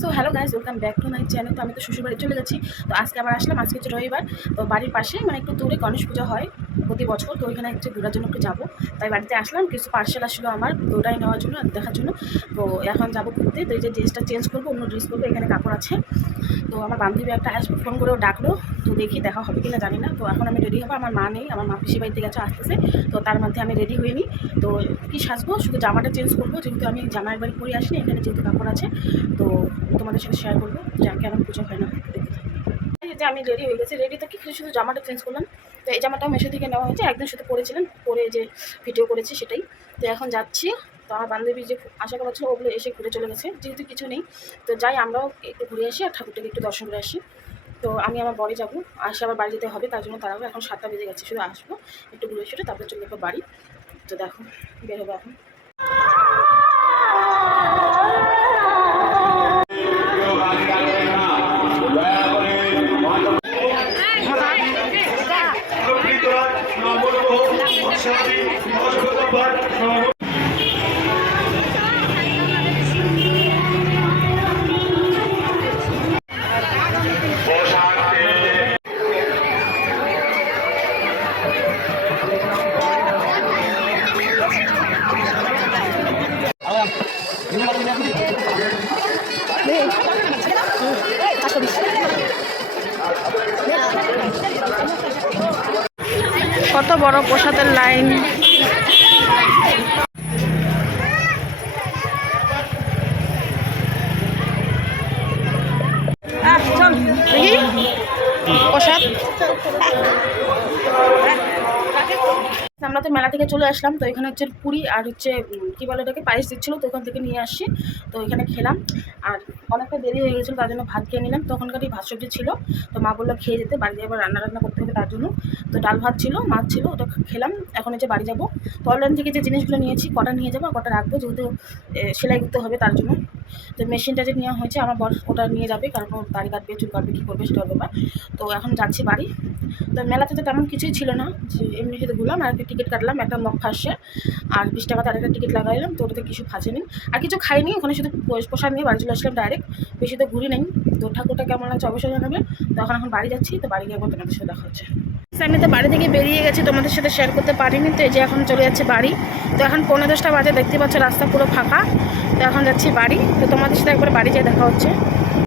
So hello guys, welcome back to my channel. তো আমি তো শ্বশুরবাড়ি চলে গেছি। তো আজকে আবার আসলাম। আজকে হচ্ছে রবিবার। তো বাড়ির পাশে মানে একটু দূরে গণেশ পুজো হয় প্রতি বছর। তো ওইখানে একটু ঘোরার জন্য একটু যাবো। তাই বাড়িতে আসলাম, কিছু পার্সেল আসলো আমার, তো ওটাই নেওয়ার জন্য, দেখার জন্য। তো এখন যাবো ঘুরতে। তো এই যে ড্রেসটা চেঞ্জ করবো, অন্য ড্রেস করবো। এখানে কাপড় আছে। তো আমার বান্ধবী একটা আসবে, ফোন করেও ডাকলো। তো দেখি দেখা হবে কিনা জানি না। তো এখন আমি রেডি হবো। আমার মা নেই, আমার মা পিসি বাড়িতে গেছে, আসতেছে। তো তার মধ্যে আমি রেডি হইনি। তো কি সাজবো, শুধু জামাটা চেঞ্জ করবো, যেহেতু আমি জামা একবার পরে আসিনি। এখানে যেহেতু কাপড় আছে, তো তোমাদের সাথে শেয়ার করবো যে কেমন পুজো হয় না। এই যে আমি রেডি হয়ে গেছি। রেডি তো কি, শুধু জামাটা চেঞ্জ করলাম। তো এই জামাটা মেশো থেকে নেওয়া হয়েছে, একদিন শুধু পরেছিলেন, পরে যে ভিডিও করেছি সেটাই। তো এখন যাচ্ছি। তো আমার বান্ধবী যে আশা করা ছিল, ওগুলো এসে ঘুরে চলে গেছে, যেহেতু কিছু নেই। তো যাই, আমরাও একটু ঘুরে আসি আর ঠাকুরটাকে একটু দর্শন করে আসি। তো আমি আমার বাড়ি যাবো, আসে আবার বাড়ি যেতে হবে, তার জন্য তারাও এখন 7টা বেজে গেছে। শুধু আসবো, একটু ঘুরে এসে তারপরে চলে যাবো বাড়ি। তো দেখো, বের হবো এখন। কত বড় প্রসাদের লাইন। প্রসাদ আমরা তো মেলা থেকে চলে আসলাম। তো এখানে হচ্ছে পুরি আর হচ্ছে কী বলে এটাকে, পায়েস দিচ্ছিলো। তো ওখান থেকে নিয়ে আসি। তো এখানে খেলাম। আর অনেকটা দেরি হয়ে গেছিলো, তার জন্য ভাত খেয়ে নিলাম। তখনকারই ভাত সবজি ছিল। তো মা বললো খেয়ে যেতে, বাড়ি আবার রান্না করতে হবে, তার জন্য। তো ডাল ভাত ছিল, মাছ ছিল, ওটা খেলাম। এখন হচ্ছে বাড়ি যাবো। তো অনলাইন থেকে যে জিনিসগুলো নিয়েছি, কটা নিয়ে যাবো, কটা রাখবো, যেহেতু সেলাই করতে হবে, তার জন্য। তো মেশিনটা যে নেওয়া হয়েছে, আমার বর ওটা নিয়ে যাবে, কারণ ও দাড়ি কাটবে, চুল কাটবে, কী করবে সেটার ব্যাপার। তো এখন যাচ্ছি বাড়ি। তো মেলাতে তো তেমন কিছুই ছিল না, যে এমনি শুধু ঘুরলাম আর একটা টিকিট কাটলাম, একটা মগ ফাঁসে আর 20 টাকা তার একটা টিকিট লাগাইলাম। তো ওটাতে কিছু খাচ্ছিনি আর কিছু খাইনি, ওখানে শুধু প্রসাদ নিয়ে বাড়ি চলে আসলাম ডাইরেক্ট। বেশি তো ঘুরি নেই। তো ঠাকুরটা কেমন লাগছে অবশ্যই জানাবে। তো এখন বাড়ি যাচ্ছি। তো বাড়ি গিয়ে তোমাদের সাথে দেখা হচ্ছে। আমি তো বাড়ি থেকে বেরিয়ে গেছি, তোমাদের সাথে শেয়ার করতে পারিনি। তো এই যে এখন চলে যাচ্ছে বাড়ি। তো এখন 9:45 বাজে, দেখতে পাচ্ছ রাস্তা পুরো ফাঁকা। তো এখন যাচ্ছি বাড়ি। তো তোমাদের সাথে একবার বাড়ি যেয়ে দেখা হচ্ছে।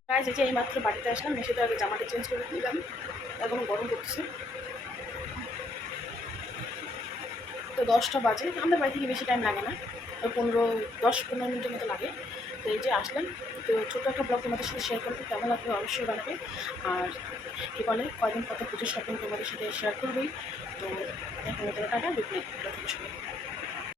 গাইস, এই যে এইমাত্র বাড়িতে আসলাম, এসে তো আগে জামাটা চেঞ্জ করে দিলাম। এখন গরম করতেছে। তো 10টা বাজে, আমাদের বাড়ি থেকে বেশি টাইম লাগে না, 10-15 মিনিটের মতো লাগে। তো এই যে আসলাম। তো ছোটো একটা ব্লগ তোমাদের সাথে শেয়ার করবো, কেমন লাগবে অবশ্যই বানাবে। আর কী বলে, কয়দিন কত পুজোর শপিং তোমাদের সাথে শেয়ার করবোই। তো এখন টাটা, গুড নাইট।